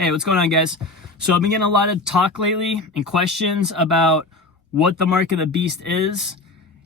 Hey, what's going on, guys? So I've been getting a lot of talk lately and questions about what the mark of the beast is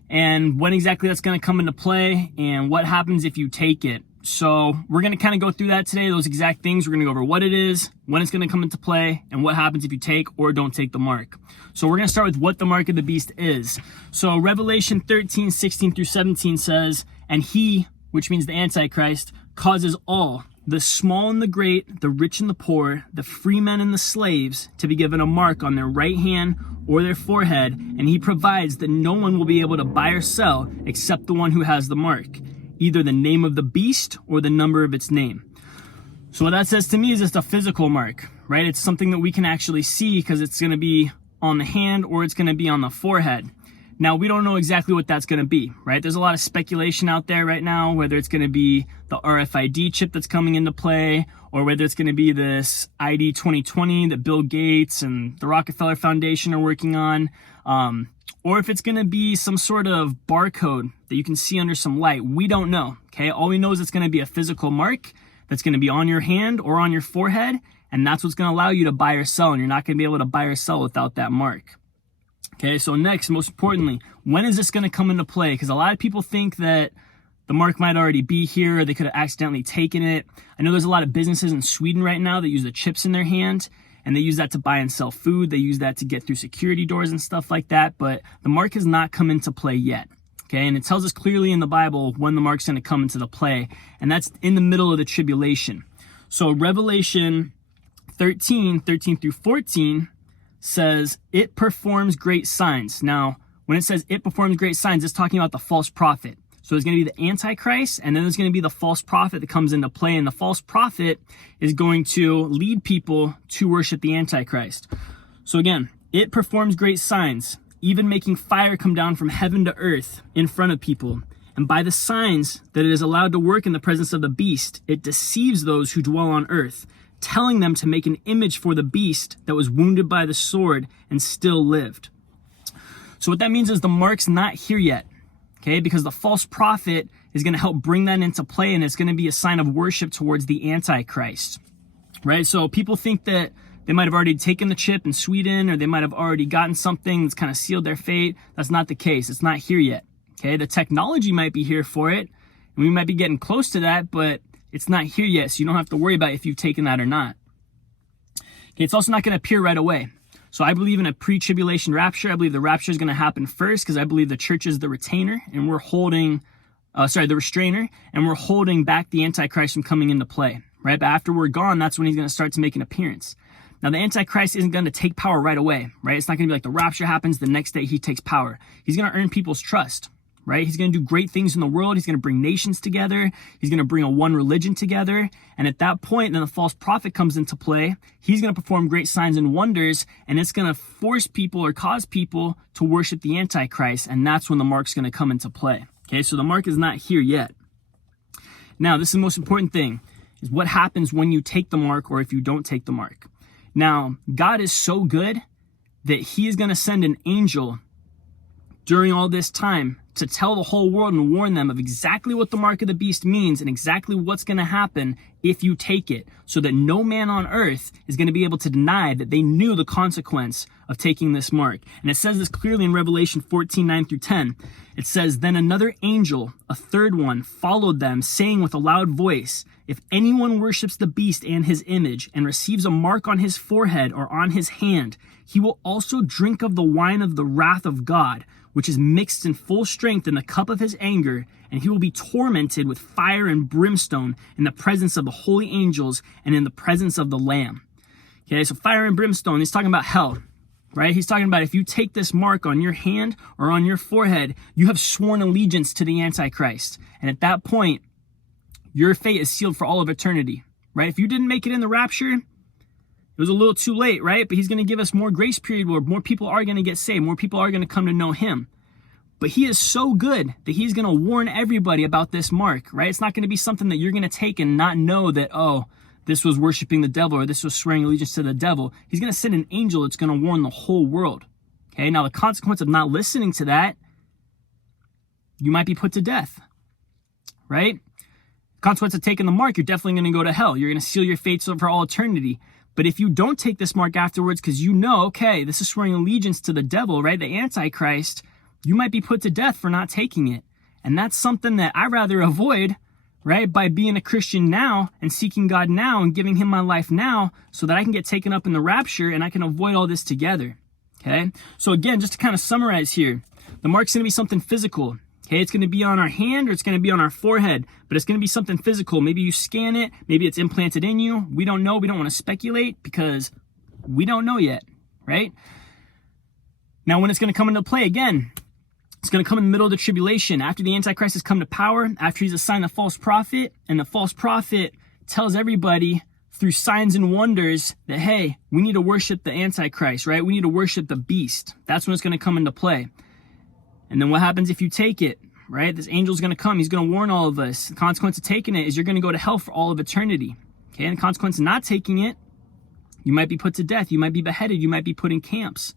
and when exactly that's going to come into play and what happens if you take it. So we're going to kind of go through that today, those exact things. We're going to go over what it is, when it's going to come into play, and what happens if you take or don't take the mark. So we're going to start with what the mark of the beast is. So Revelation 13, 16 through 17 says, "And he," which means the Antichrist, "causes all, the small and the great, the rich and the poor, the free men and the slaves, to be given a mark on their right hand or their forehead, and he provides that no one will be able to buy or sell except the one who has the mark, either the name of the beast or the number of its name." So what that says to me is just a physical mark, right? It's something that we can actually see because it's going to be on the hand or it's going to be on the forehead. Now, we don't know exactly what that's going to be, right? There's a lot of speculation out there right now, whether it's going to be the RFID chip that's coming into play, or whether it's going to be this ID 2020 that Bill Gates and the Rockefeller Foundation are working on, or if it's going to be some sort of barcode that you can see under some light. We don't know, okay? All we know is it's going to be a physical mark that's going to be on your hand or on your forehead, and that's what's going to allow you to buy or sell, and you're not going to be able to buy or sell without that mark. Okay, so next, most importantly, when is this going to come into play? Because a lot of people think that the mark might already be here, or they could have accidentally taken it. I know there's a lot of businesses in Sweden right now that use the chips in their hand, and they use that to buy and sell food. They use that to get through security doors and stuff like that, but the mark has not come into play yet. Okay, and it tells us clearly in the Bible when the mark's going to come into the play, and that's in the middle of the tribulation. So Revelation 13 through 14 says, "It performs great signs." Now, when it says it performs great signs, it's talking about the false prophet. So there's going to be the Antichrist, and then there's going to be the false prophet that comes into play, and the false prophet is going to lead people to worship the Antichrist. So again, it performs great signs, even making fire come down from heaven to earth in front of people. And by the signs that it is allowed to work in the presence of the beast, it deceives those who dwell on earth, telling them to make an image for the beast that was wounded by the sword and still lived. So what that means is the mark's not here yet, okay? Because the false prophet is going to help bring that into play, and it's going to be a sign of worship towards the Antichrist, right? So people think that they might have already taken the chip in Sweden, or they might have already gotten something that's kind of sealed their fate. That's not the case. It's not here yet, okay? The technology might be here for it, and we might be getting close to that, but it's not here yet, so you don't have to worry about if you've taken that or not. Okay, it's also not going to appear right away. So I believe in a pre-tribulation rapture. I believe the rapture is going to happen first because I believe the church is the retainer, and we're holding, the restrainer, and we're holding back the Antichrist from coming into play, right? But after we're gone, that's when he's going to start to make an appearance. Now, the Antichrist isn't going to take power right away, right? It's not going to be like the rapture happens, the next day he takes power. He's going to earn people's trust, right? He's going to do great things in the world. He's going to bring nations together. He's going to bring a one religion together. And at that point, then the false prophet comes into play. He's going to perform great signs and wonders, and it's going to force people or cause people to worship the Antichrist. And that's when the mark's going to come into play. Okay, so the mark is not here yet. Now, this is the most important thing, is what happens when you take the mark or if you don't take the mark. Now, God is so good that he is going to send an angel during all this time to tell the whole world and warn them of exactly what the mark of the beast means and exactly what's going to happen if you take it, so that no man on earth is going to be able to deny that they knew the consequence of taking this mark. And it says this clearly in Revelation 14, 9 through 10. It says, "Then another angel, a third one, followed them, saying with a loud voice, 'If anyone worships the beast and his image and receives a mark on his forehead or on his hand, he will also drink of the wine of the wrath of God, which is mixed in full strength in the cup of his anger, and he will be tormented with fire and brimstone in the presence of the holy angels and in the presence of the Lamb.'" Okay, so fire and brimstone, he's talking about hell, right? He's talking about if you take this mark on your hand or on your forehead, you have sworn allegiance to the Antichrist. And at that point, your fate is sealed for all of eternity, right? If you didn't make it in the rapture, it was a little too late, right? But he's going to give us more grace period where more people are going to get saved. More people are going to come to know him. But he is so good that he's going to warn everybody about this mark, right? It's not going to be something that you're going to take and not know that, oh, this was worshiping the devil or this was swearing allegiance to the devil. He's going to send an angel that's going to warn the whole world. Okay, now the consequence of not listening to that, you might be put to death, right? Consequence of taking the mark, you're definitely going to go to hell. You're going to seal your fate for all eternity. But if you don't take this mark afterwards because you know, okay, this is swearing allegiance to the devil, right? The Antichrist, you might be put to death for not taking it. And that's something that I'd rather avoid, right? By being a Christian now and seeking God now and giving him my life now so that I can get taken up in the rapture and I can avoid all this together. Okay? So again, just to kind of summarize here, the mark's going to be something physical. Okay? It's going to be on our hand or it's going to be on our forehead, but it's going to be something physical. Maybe you scan it. Maybe it's implanted in you. We don't know. We don't want to speculate because we don't know yet, right? Now, when it's going to come into play, again, it's going to come in the middle of the tribulation. After the Antichrist has come to power, after he's assigned a false prophet, and the false prophet tells everybody through signs and wonders that, hey, we need to worship the Antichrist, right? We need to worship the beast. That's when it's going to come into play. And then what happens if you take it, right? This angel's going to come. He's going to warn all of us. The consequence of taking it is you're going to go to hell for all of eternity. Okay? And the consequence of not taking it, you might be put to death. You might be beheaded. You might be put in camps.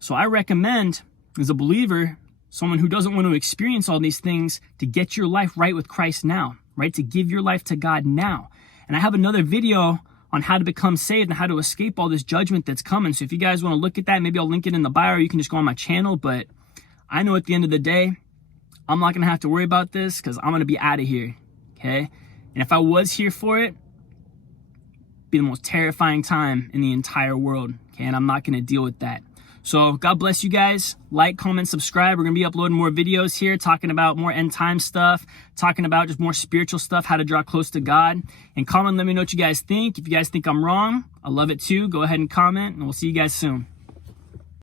So I recommend, as a believer, someone who doesn't want to experience all these things, to get your life right with Christ now, right? To give your life to God now. And I have another video on how to become saved and how to escape all this judgment that's coming. So if you guys want to look at that, maybe I'll link it in the bio or you can just go on my channel. But I know at the end of the day, I'm not going to have to worry about this because I'm going to be out of here, okay? And if I was here for it, it'd be the most terrifying time in the entire world, okay? And I'm not going to deal with that. So God bless you guys. Like, comment, subscribe. We're going to be uploading more videos here, talking about more end time stuff, talking about just more spiritual stuff, how to draw close to God. And comment, let me know what you guys think. If you guys think I'm wrong, I love it too. Go ahead and comment, and we'll see you guys soon.